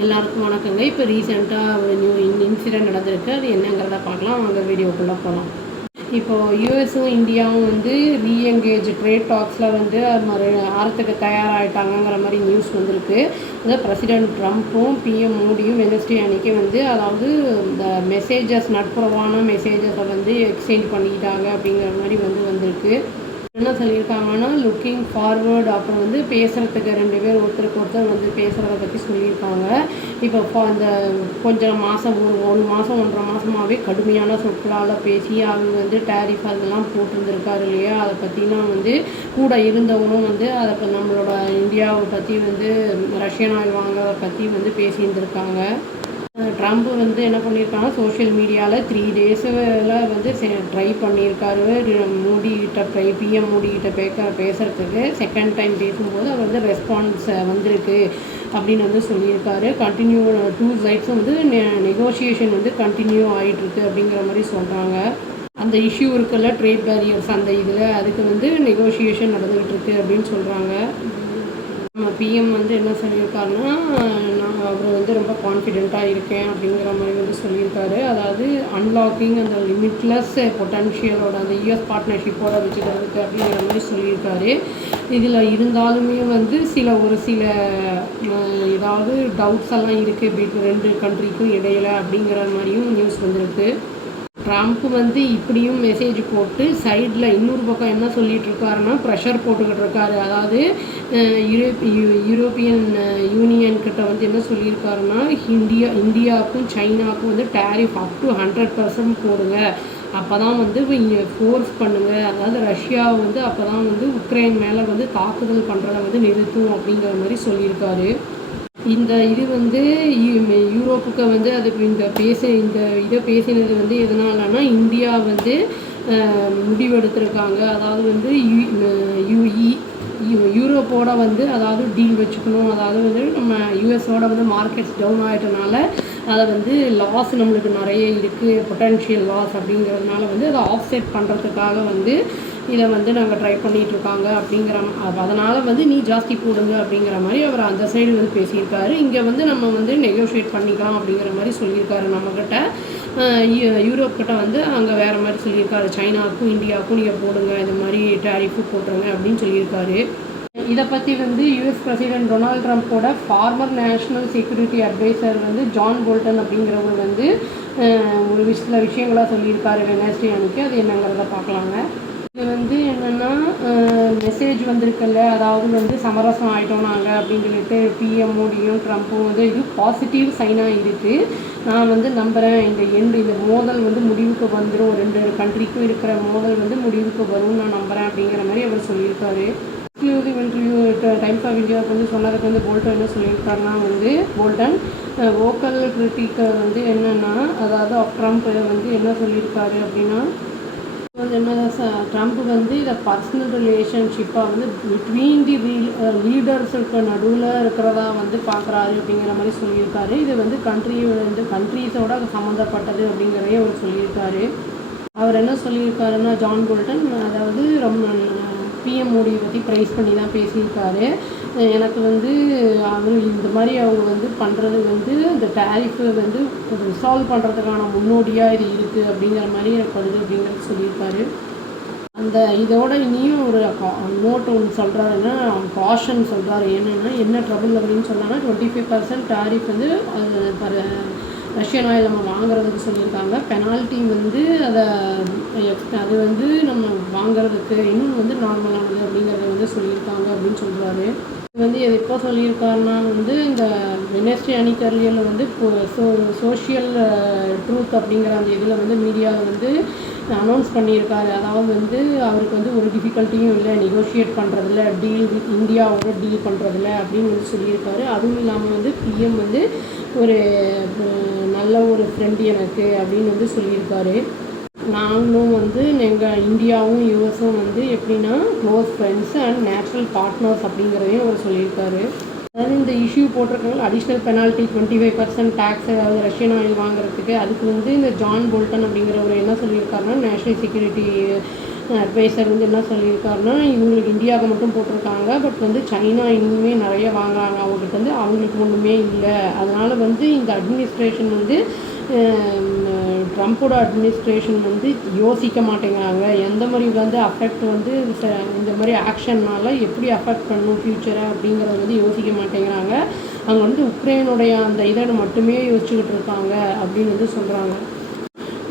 எல்லாருக்கும் வணக்கங்க. இப்போ ரீசெண்டாக ஒரு இன்சிடென்ட் நடந்திருக்கு. அது என்னங்கிறத பார்க்கலாம். அவங்க வீடியோக்குள்ளே போகலாம். இப்போது யூஎஸும் இந்தியாவும் வந்து ரீஎங்கேஜ் ட்ரேட் டாக்ஸில் வந்து அது மாதிரி ஆறத்துக்கு தயாராகிட்டாங்கங்கிற மாதிரி நியூஸ் வந்திருக்கு. அதாவது பிரசிடென்ட் ட்ரம்ப்பும் பிஎம் மோடியும் வெனஸ்டே அன்றைக்கி வந்து அதாவது இந்த மெசேஜஸ் நட்புறவான மெசேஜஸை வந்து எக்ஸ்சேஞ்ச் பண்ணிக்கிட்டாங்க அப்படிங்கிற மாதிரி வந்திருக்கு. என்ன சொல்லியிருக்காங்கன்னா லுக்கிங் ஃபார்வர்டு, அப்புறம் வந்து பேசுகிறதுக்கு ரெண்டு பேர் ஒருத்தருக்கு ஒருத்தர் வந்து பேசுகிறத பற்றி சொல்லியிருக்காங்க. இப்போ அந்த கொஞ்சம் மாதம் ஒரு மாதம் 1.5 மாதமாகவே கடுமையான சொற்களால் பேசி அவங்க வந்து டேரிஃப் அதெல்லாம் போட்டிருந்துருக்காரு இல்லையா, அதை பற்றிலாம் வந்து கூட இருந்தவங்களும் வந்து அதை நம்மளோட இந்தியாவை பற்றி வந்து ரஷ்யன் ஆயில் வாங்குறதை பற்றி வந்து பேசியிருந்துருக்காங்க. ட்ரம்ப் வந்து என்ன பண்ணியிருக்காங்க, சோஷியல் மீடியாவில் 3 டேஸில் வந்து ட்ரை பண்ணியிருக்காரு மோடிகிட்ட பிஎம் மோடிகிட்ட பேசுகிறதுக்கு. செகண்ட் டைம் பேசும்போது அவர் வந்து ரெஸ்பான்ஸ் வந்திருக்கு அப்படின்னு வந்து சொல்லியிருக்காரு. கண்டினியூ 2 சைட்ஸும் வந்து நெகோஷியேஷன் வந்து கண்டினியூ ஆகிட்டுருக்கு அப்படிங்கிற மாதிரி சொல்கிறாங்க. அந்த இஷ்யூ இருக்குல்ல, ட்ரேட் பேரியர்ஸ், அந்த இதில் அதுக்கு வந்து நெகோஷியேஷன் நடந்துகிட்டு இருக்கு அப்படின்னு சொல்கிறாங்க. நம்ம பிஎம் வந்து என்ன சொல்லியிருக்காருன்னா, அவர் வந்து ரொம்ப கான்ஃபிடெண்ட்டாக இருக்கேன் அப்படிங்கிற மாதிரி வந்து சொல்லியிருக்காரு. அதாவது அன்லாக்கிங் அந்த லிமிட்லெஸ் பொட்டன்ஷியலோட அந்த யூஎஸ் பார்ட்னர்ஷிப்போட வச்சுக்கிறதுக்கு அப்படிங்கிற மாதிரி சொல்லியிருக்காரு. இதில் இருந்தாலுமே வந்து ஒரு சில ஏதாவது டவுட்ஸ் எல்லாம் இருக்குது 2 கண்ட்ரிக்கும் இடையில் அப்படிங்கிற மாதிரியும் நியூஸ் வந்திருக்கு. ட்ரம்ப் வந்து இப்படியும் மெசேஜ் போட்டு சைடில் இன்னொரு பக்கம் என்ன சொல்லிகிட்ருக்காருன்னா ப்ரெஷர் போட்டுக்கிட்டு இருக்காரு. அதாவது யூரோப்பியன் யூனியன்கிட்ட வந்து என்ன சொல்லியிருக்காருன்னா, இந்தியாவுக்கும் சைனாவுக்கும் வந்து டேரிஃப் அப் டு 100% போடுங்க, அப்போ தான் வந்து இங்கே ஃபோர்ஸ் பண்ணுங்கள், அதாவது ரஷ்யாவை வந்து அப்போ தான் வந்து உக்ரைன் மேலே வந்து தாக்குதல் பண்ணுறதை வந்து நிறுத்தும் அப்படிங்கிற மாதிரி சொல்லியிருக்காரு. இந்த இது வந்து யூரோப்புக்கு வந்து அது இந்த இதை பேசினது வந்து எதனாலனா, இந்தியா வந்து முடிவெடுத்திருக்காங்க. அதாவது வந்து யூரோப்போட வந்து அதாவது டீல் வச்சுக்கணும். அதாவது வந்து நம்ம யூஎஸோட வந்து மார்க்கெட்ஸ் டவுன் ஆகிட்டனால அதை வந்து லாஸ் நம்மளுக்கு நிறைய இருக்குது, பொட்டன்ஷியல் லாஸ் அப்படிங்கிறதுனால வந்து அதை ஆஃப்செட் பண்ணுறதுக்காக வந்து இதை வந்து நாங்கள் ட்ரை பண்ணிகிட்ருக்காங்க அப்படிங்கிற அதனால் வந்து நீ ஜாஸ்தி போடுங்க அப்படிங்கிற மாதிரி அவர் அந்த சைடு வந்து பேசியிருக்காரு. இங்கே வந்து நம்ம வந்து நெகோஷியேட் பண்ணிக்கலாம் அப்படிங்கிற மாதிரி சொல்லியிருக்காரு நம்மக்கிட்ட. யூரோப்கிட்ட வந்து அங்கே வேறு மாதிரி சொல்லியிருக்காரு, சைனாவுக்கும் இந்தியாவுக்கும் நீங்கள் போடுங்க, இந்த மாதிரி டேரிஃபு போட்டுருங்க அப்படின்னு சொல்லியிருக்காரு. இதை பற்றி வந்து யூஎஸ் பிரசிடென்ட் டொனால்ட் ட்ரம்ப்போட ஃபார்மர் நேஷ்னல் செக்யூரிட்டி அட்வைசர் வந்து ஜான் போல்டன் அப்படிங்கிறவர் வந்து ஒரு சில விஷயங்களாக சொல்லியிருக்காரு வெனஸ்டே அன்றைக்கி. அது என்னங்கிறத பார்க்கலாங்க. இது வந்து என்னென்னா, மெசேஜ் வந்திருக்குல்ல, அதாவது வந்து சமரசம் ஆகிட்டோம் நாங்கள் அப்படின்னு சொல்லிட்டு பிஎம் மோடியும் ட்ரம்ப்பும் வந்து இது பாசிட்டிவ் சைனாக இருக்குது. நான் வந்து நம்புகிறேன் இந்த மோதல் வந்து முடிவுக்கு வந்துடும், 2 கண்ட்ரிக்கும் இருக்கிற மோதல் வந்து முடிவுக்கு வரும்னு நான் நம்புகிறேன் அப்படிங்கிற மாதிரி அவர் சொல்லியிருக்காரு. எக்ஸ்க்ளூசிவ் இன்டர்வியூ டைம்ஸ் ஆஃப் இந்தியாவுக்கு வந்து சொன்னதுக்கு வந்து போல்டன் என்ன சொல்லியிருக்காருன்னா, வந்து போல்டன் வோக்கல் கிரிட்டிக்கை வந்து என்னென்னா, அதாவது ட்ரம்ப் வந்து என்ன சொல்லியிருக்காரு அப்படின்னா, வந்து என்ன ட்ரம்ப் வந்து இதை பர்சனல் ரிலேஷன்ஷிப்பாக வந்து பிட்வீன் தி லீடர்ஸுக்கு நடுவில் இருக்கிறதா வந்து பார்க்குறாரு அப்படிங்கிற மாதிரி சொல்லியிருக்காரு. இது வந்து கண்ட்ரீஸோட சம்மந்தப்பட்டது அப்படிங்கிறதையே அவர் சொல்லியிருக்காரு. அவர் என்ன சொல்லியிருக்காருன்னா, ஜான் போல்டன் அதாவது ரொம்ப பிஎம் மோடியை பற்றி ப்ரைஸ் பண்ணி தான் பேசியிருக்காரு. எனக்கு வந்து அவர் இந்த மாதிரி அவங்க வந்து பண்ணுறது வந்து இந்த டேரிஃபை வந்து ரிசால்வ் பண்ணுறதுக்கான முன்னோடியாக இது இருக்குது அப்படிங்கிற மாதிரி எனக்கு வருது அப்படிங்கிறது சொல்லியிருக்காரு. அந்த இதோட இனியும் ஒரு நோட் ஒன்று சொல்கிறாருன்னா, காஷன் சொல்கிறாரு. என்ன ட்ரபிள் அப்படின்னு சொன்னாங்கன்னா, 25% டேரிஃப் வந்து அது ரஷ்யன் ஆயில் நம்ம வாங்குறதுக்கு சொல்லியிருக்காங்க. பெனால்ட்டி வந்து அது வந்து நம்ம வாங்குறதுக்கு இன்னும் வந்து நார்மலானது அப்படிங்கிறத வந்து சொல்லியிருக்காங்க அப்படின்னு சொல்கிறாரு. இது வந்து எப்போ சொல்லியிருக்காருன்னா, வந்து இந்த வெனஸ்டே அன்னிக்கர்லியில் வந்து சோஷியல் ட்ரூத் அப்படிங்கிற அந்த இதில் வந்து மீடியாவில் வந்து அனௌன்ஸ் பண்ணியிருக்காரு. அதாவது வந்து அவருக்கு வந்து ஒரு டிஃபிகல்ட்டியும் இல்லை நெகோஷியேட் பண்ணுறதில்ல, இந்தியாவோட டீல் பண்ணுறதில்ல அப்படின்னு வந்து சொல்லியிருக்காரு. அதுவும் இல்லாமல் வந்து பிஎம் வந்து ஒரு நல்ல ஒரு ஃப்ரெண்டு எனக்கு அப்படின்னு வந்து சொல்லியிருக்காரு. நாங்களும் வந்து எங்கள் இந்தியாவும் யூஎஸும் வந்து எப்படின்னா close friends and natural partners அப்படிங்கிறதையும் அவர் சொல்லியிருக்காரு. அதாவது இந்த இஷ்யூ போட்டிருக்காங்க அடிஷ்னல் பெனால்ட்டி 25% டேக்ஸ், அதாவது ரஷ்யன் ஆயில் வாங்குறதுக்கு. அதுக்கு வந்து இந்த ஜான் போல்டன் அப்படிங்கிறவர் என்ன சொல்லியிருக்காருன்னா, நேஷ்னல் செக்யூரிட்டி அட்வைசர் வந்து என்ன சொல்லியிருக்காருன்னா, இவங்களுக்கு இந்தியாவுக்கு மட்டும் போட்டிருக்காங்க, பட் வந்து சைனா இன்னுமே நிறைய வாங்குறாங்க அவங்ககிட்ட வந்து, அவங்களுக்கு ஒன்றுமே இல்லை. அதனால் வந்து இந்த அட்மினிஸ்ட்ரேஷன் வந்து ட்ரம்ப்போட அட்மினிஸ்ட்ரேஷன் வந்து யோசிக்க மாட்டேங்கிறாங்க. எந்த மாதிரி வந்து அஃபெக்ட் வந்து இந்த மாதிரி ஆக்ஷன்னால் எப்படி அஃபெக்ட் பண்ணும் ஃப்யூச்சரை அப்படிங்கிறத வந்து யோசிக்க மாட்டேங்கிறாங்க. அவங்க வந்து உக்ரைனுடைய அந்த இதை மட்டுமே யோசிச்சுக்கிட்டு இருக்காங்க அப்படின்னு வந்து சொல்கிறாங்க.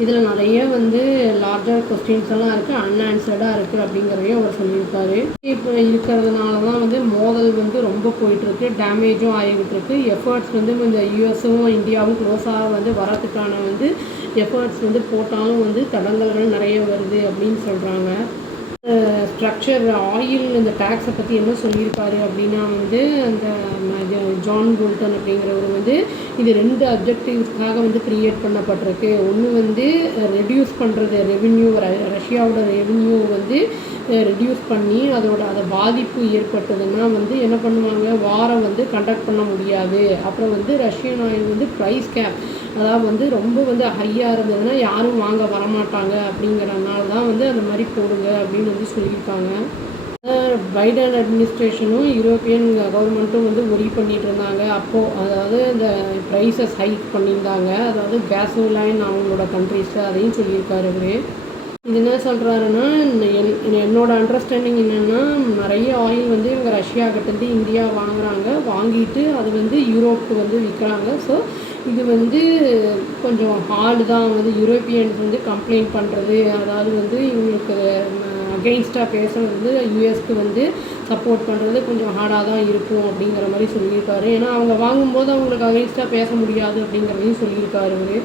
இதில் நிறைய வந்து லார்ஜர் கொஸ்டின்ஸ் எல்லாம் இருக்குது, அன்ஆன்சர்டாக இருக்குது அப்படிங்கிறதையும் அவர் சொல்லியிருக்காரு. இப்போ இருக்கிறதுனால தான் வந்து மோதல் வந்து ரொம்ப போயிட்டுருக்கு, டேமேஜும் ஆகிக்கிட்டு இருக்குது. எஃபர்ட்ஸ் வந்து இந்த யூஎஸும் இந்தியாவும் க்ளோஸாக வந்து வரதுக்கான வந்து எஃபர்ட்ஸ் வந்து போட்டாலும் வந்து தடங்கல்கள் நிறைய வருது அப்படின்னு சொல்கிறாங்க. ஸ்ட்ரக்சர் ஆயில் இந்த டேக்ஸை பற்றி என்ன சொல்லியிருக்காரு அப்படின்னா வந்து அந்த ஜான் போல்டன் அப்படிங்கிறவர் வந்து இது 2 அப்ஜெக்டிவ்ஸ்க்காக வந்து க்ரியேட் பண்ணப்பட்டிருக்கு. ஒன்று வந்து ரெடியூஸ் பண்ணுறது ரெவென்யூ, ரஷ்யாவோட ரெவென்யூ வந்து ரெடியூஸ் பண்ணி அதை பாதிப்பு ஏற்பட்டதுன்னா வந்து என்ன பண்ணுவாங்க, வாரம் வந்து கண்டக்ட் பண்ண முடியாது. அப்புறம் வந்து ரஷ்யன் ஆயில் வந்து ப்ரைஸ் கேப், அதாவது வந்து ரொம்ப வந்து ஹையாக இருந்ததுன்னா யாரும் வாங்க வரமாட்டாங்க. அப்படிங்கிறனால தான் வந்து அந்த மாதிரி போடுங்க அப்படின்னு வந்து சொல்லியிருக்காங்க. பைடன் அட்மினிஸ்ட்ரேஷனும் யூரோப்பியன் கவர்மெண்ட்டும் வந்து ஒரி பண்ணிகிட்டு இருந்தாங்க அப்போது, அதாவது இந்த ப்ரைஸஸ் ஹைக் பண்ணியிருந்தாங்க, அதாவது கேஸோலைன் அவங்களோட கண்ட்ரீஸில், அதையும் சொல்லியிருக்காரு அவர். இது என்ன சொல்கிறாருன்னா, என்னோட அண்டர்ஸ்டாண்டிங் என்னென்னா, நிறைய ஆயில் வந்து இவங்க ரஷ்யாக்கிட்டேருந்து இந்தியா வாங்குகிறாங்க, வாங்கிட்டு அது வந்து யூரோப்புக்கு வந்து விற்கிறாங்க. ஸோ இது வந்து கொஞ்சம் ஹார்டு தான் வந்து யூரோப்பியன்ஸ் வந்து கம்ப்ளைண்ட் பண்ணுறது, அதாவது வந்து இவங்களுக்கு அகெயின்ஸ்டாக பேசுகிறது வந்து யூஎஸ்க்கு வந்து சப்போர்ட் பண்ணுறது கொஞ்சம் ஹார்டாக தான் இருக்கும் அப்படிங்கிற மாதிரி சொல்லியிருக்காரு. ஏன்னா அவங்க வாங்கும்போது அவங்களுக்கு அகெயின்ஸ்டாக பேச முடியாது அப்படிங்கிறதையும் சொல்லியிருக்காரு அவர்.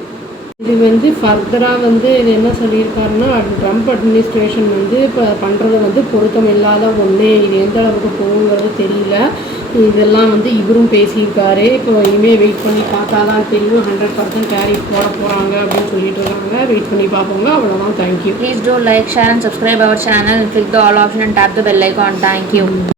இது வந்து ஃபர்தராக வந்து இது என்ன சொல்லியிருக்காருன்னா, ட்ரம்ப் அட்மினிஸ்ட்ரேஷன் வந்து இப்போ பண்ணுறது வந்து பொருத்தம் இல்லாத ஒன்று, இது எந்த அளவுக்கு போகுங்கிறது தெரியல. இதெல்லாம் வந்து இவரும் பேசியிருக்காரு. இப்போ இனிமேல் வெயிட் பண்ணி பார்த்தா தான் தெரியும் 100% டேரிஃப் போட போகிறாங்க அப்படின்னு சொல்லிட்டு இருக்காங்க. வெயிட் பண்ணி பார்ப்போங்க. அவ்வளோதான். Thank you. Please do like, share and subscribe our channel and click the all option and tap the bell icon. Thank you.